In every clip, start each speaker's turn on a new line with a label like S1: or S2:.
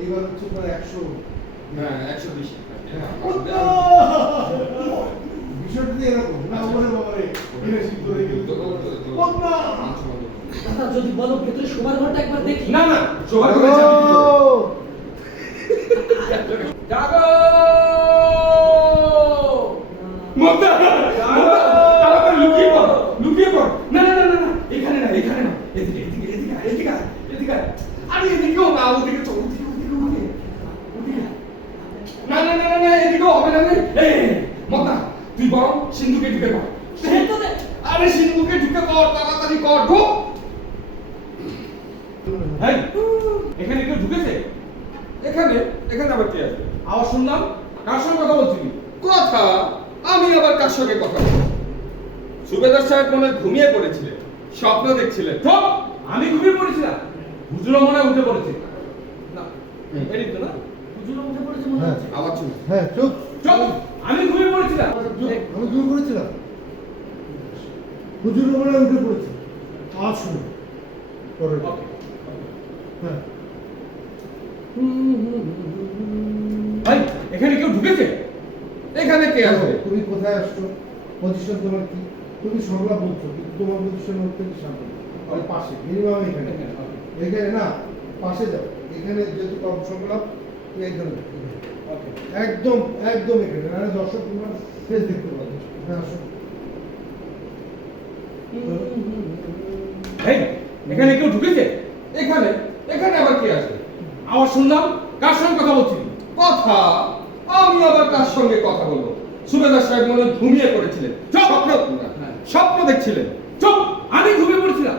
S1: এইবার হচ্ছে প্রায় একশো
S2: হ্যাঁ একশো বিশ।
S1: বিষয়টা এরকম না বলে বাবারে কিনে শীত করে গেল পদ্মা
S3: দাদা যদি বলো ভেতরে শোবার ঘরটা একবার দেখি।
S2: না না জোগাড় করে যাবি কি করে? জাগো! মোদ্দা মোদ্দা, তাড়াতাড়ি লুকিয়ে পড় লুকিয়ে পড়। না না না এখানে না এখানে না। এদিকে এদিকে এদিকে এদিকে এদিকে। আরে এদিকেও না ওদিকে চল ওদিকে ওদিকে ওদিকে ওদিকে আয়। না না না না না এদিকেও হবে না এই তুই বরং সিন্ধুকে ঢুকে পড়। আরে সিন্ধুকে ঢুকে পড় তাড়াতাড়ি কর ঢুক।
S4: এখানে কেউ ঢুকেছে?
S2: এখানে এখানে আবার কে আছে?
S4: আওয়াজ শুনলাম? কার সঙ্গে কথা বলছিলি?
S2: কথা? আমি আবার কার সঙ্গে কথা বলব সুবেদার সাহেব মনে ঘুমিয়ে পড়েছিলেন। স্বপ্ন দেখছিলেন।
S4: চুপ! আমি ঘুমিয়ে পড়েছিলাম। হুজুরও মনে উঠে পড়েছে। না এদিক তো না।
S3: হুজুর উঠে পড়েছে মনে
S1: হ্যাঁ।
S3: হচ্ছে।
S2: আবার শুনি
S1: হ্যাঁ চুপ
S4: চুপ। আমি ঘুমিয়ে পড়েছিলাম।
S1: আমি দূর করেছিলাম হুজুর ওখানে উঠে পড়েছে। আজ শুনো
S4: ওকে।
S1: হ্যাঁ।
S4: ভাই এখানে কেউ ঢুকেছে?
S2: এখানে কে
S1: দেখো, তুমি কোথায় আসছো? পজিশন তোমার কি? তুমি সংলাপ বলছো কিন্তু তোমার পজিশন হচ্ছে কি সামনে। আর পাশে মিনিমাম এখানে। এখানে না পাশে যাও। এখানে যেহেতু কম সংলাপ একদম একদম এখানে। নাহলে দর্শক তোমার ফেস দেখতে পাবে। হ্যাঁ আসো
S4: ভাই এখানে কেউ ঢুকেছে?
S2: এখানে এখানে আবার কে আছে?
S4: আওয়াজ শুনলাম কার সঙ্গে কথা বলছিলি?
S2: কথা? আমি আবার কার সঙ্গে কথা বলব? সুবেদার সাহেব মনে ঘুমিয়ে পড়েছিলেন। স্বপ্ন।
S4: হ্যাঁ।
S2: স্বপ্ন দেখছিলেন।
S4: চুপ! আমি ঘুমিয়ে পড়েছিলাম।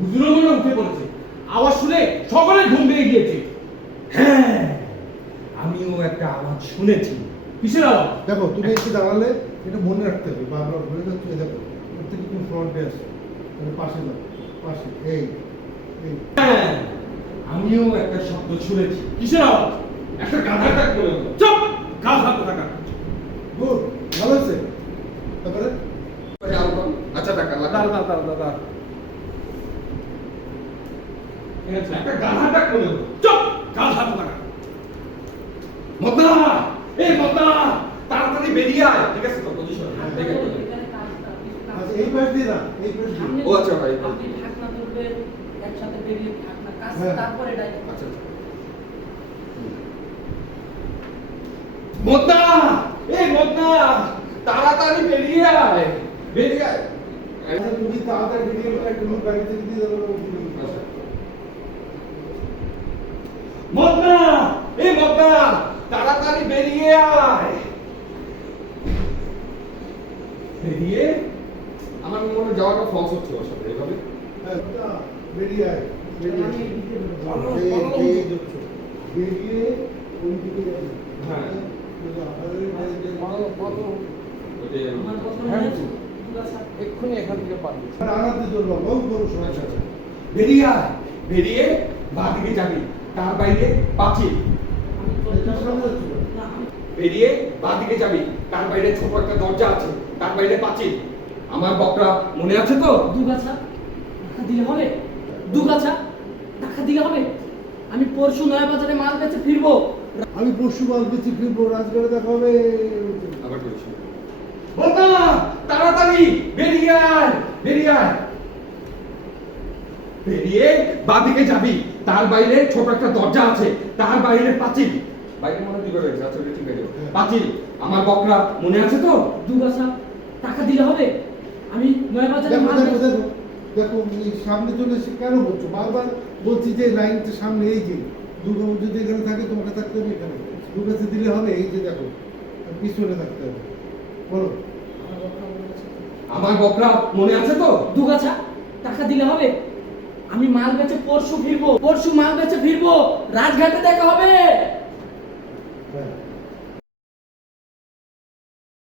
S4: হুজুরও মনে উঠে পড়েছে। আওয়াজ শুনে সকলে ঘুম ভেঙে গিয়েছে।
S2: আওয়াজ শুনেছি।
S4: কিসের আওয়াজ?
S1: দেখো তুমি এসে দাঁড়ালে এটা মনে রাখতে হবে বারবার ভুলে যাচ্ছ এই দেখো এর থেকে তুমি ফ্রন্টে আসো পাশে যাও পাশে এই এই।
S2: হ্যাঁ আমিও একটা শব্দ শুনেছি।
S4: কিসের আওয়াজ?
S2: একটা গাধা
S4: চুপ! কাজ হাতে থাকা।
S1: গুড ভালো আছে তারপরে?
S2: আচ্ছা টাকা লাগা
S4: দাঁড়া দাঁড়া দাঁড়া দাঁড়া।
S2: একটা গাধা ডাক মনে হলো
S4: চুপ! হাতে থাকা
S2: মদনা এই মদনা তাড়াতাড়ি বেরিয়ে আয় ঠিক আছে তো পজিশন
S1: আচ্ছা এই পাশ দিয়ে না এই পাশ দিয়ে
S2: ও আচ্ছা, ভাই।
S3: আপনি ঢাকনা তুলবেন একসাথে বেরিয়ে ঢাকনা কাজ
S1: হ্যাঁ।
S3: তারপরে
S2: আচ্ছা। মদনা এই মদনা তাড়াতাড়ি বেরিয়ে আয় বেরিয়ে আয়
S1: আচ্ছা তুমি বেরিয়ে দিয়ে।
S2: মদনা তাড়াতাড়ি বেরিয়ে আয়। বেরিয়ে? আমার মনে যাওয়াটা ফলস হচ্ছে ওর সাথে এইভাবে
S1: আয় ওই দিকে
S2: হ্যাঁ।
S4: এক্ষুনি এখান থেকে পারবি
S2: বেরিয়ে আয় বেরিয়ে বাঁ দিকে যাবি তার বাইরে পাঁচিল। বেরিয়ে বাঁ দিকে যাবি। তার বাইরে ছোট একটা দরজা আছে তার বাইরে পাঁচিল। আমার বকরা মনে আছে তো?
S3: দুগাছা টাকা দিলে হবে? দুগাছা টাকা দিলে হবে? আমি পরশু নয়া বাজারে মাল বেচে ফিরবো।
S1: আমি পরশু মাল বেঁচে ফিরবো রাজগড়ে দেখা হবে।
S2: আবার করিস বলতা তাড়াতাড়ি বেরিয়ে আয় বেরিয়ে আয়। বেরিয়ে বাদিকে যাবি। তার বাইরে ছোট একটা দরজা আছে তার বাইরে পাঁচিল। বাইরে মনে দিবে রয়েছে আচ্ছা ঠিক আছে পাঁচিল আমার বকরা মনে আছে তো?
S3: দুগাছা টাকা দিলে হবে? আমি নয়া বাজারে
S1: দেখো সামনে চলে এসে কেন বলছো? বারবার বলছি যে লাইনটা সামনে এই যে দুর্গা যদি এখানে থাকে তোমাকে থাকতে হবে এখানে। দিলে হবে এই যে দেখো পিছনে থাকতে হবে। বলো।
S3: আমার বকরা মনে আছে?
S2: আমার বকরা মনে আছে তো?
S3: দুগাছা টাকা দিলে হবে? আমি মাল বেচে পরশু ফিরবো পরশু মাল বেচে ফিরবো রাজঘাটে দেখা হবে।
S1: হ্যাঁ